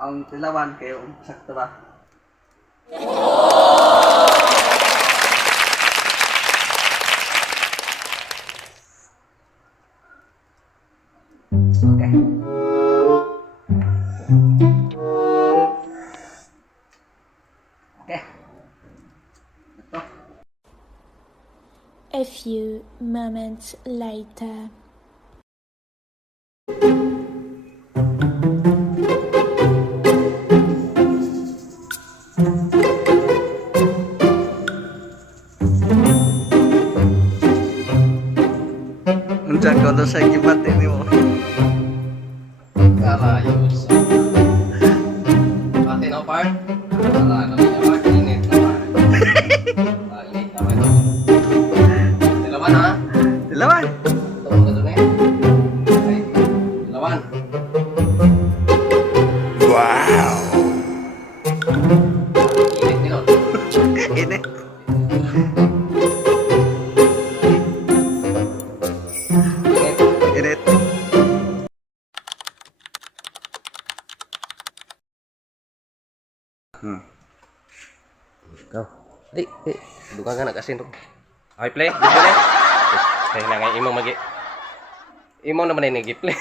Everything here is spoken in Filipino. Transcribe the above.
Ang tilawan kayo, sakto ba? Okay. Okay. Ito. A few moments later. Unsa ko to sa gibat ini mo. Kalayos. Pati na part. Wala na niya part. Init na part. Init naman. Dalawan ha? Tilawan. Ito mo ka dun eh. Okay. Dalawan. Init nilon. Ini. Init. Init. Go. Di. Duka ka na kasi ito. Okay, play. Di play. Kaya na nga imo magi. Imo naman ay nag-play.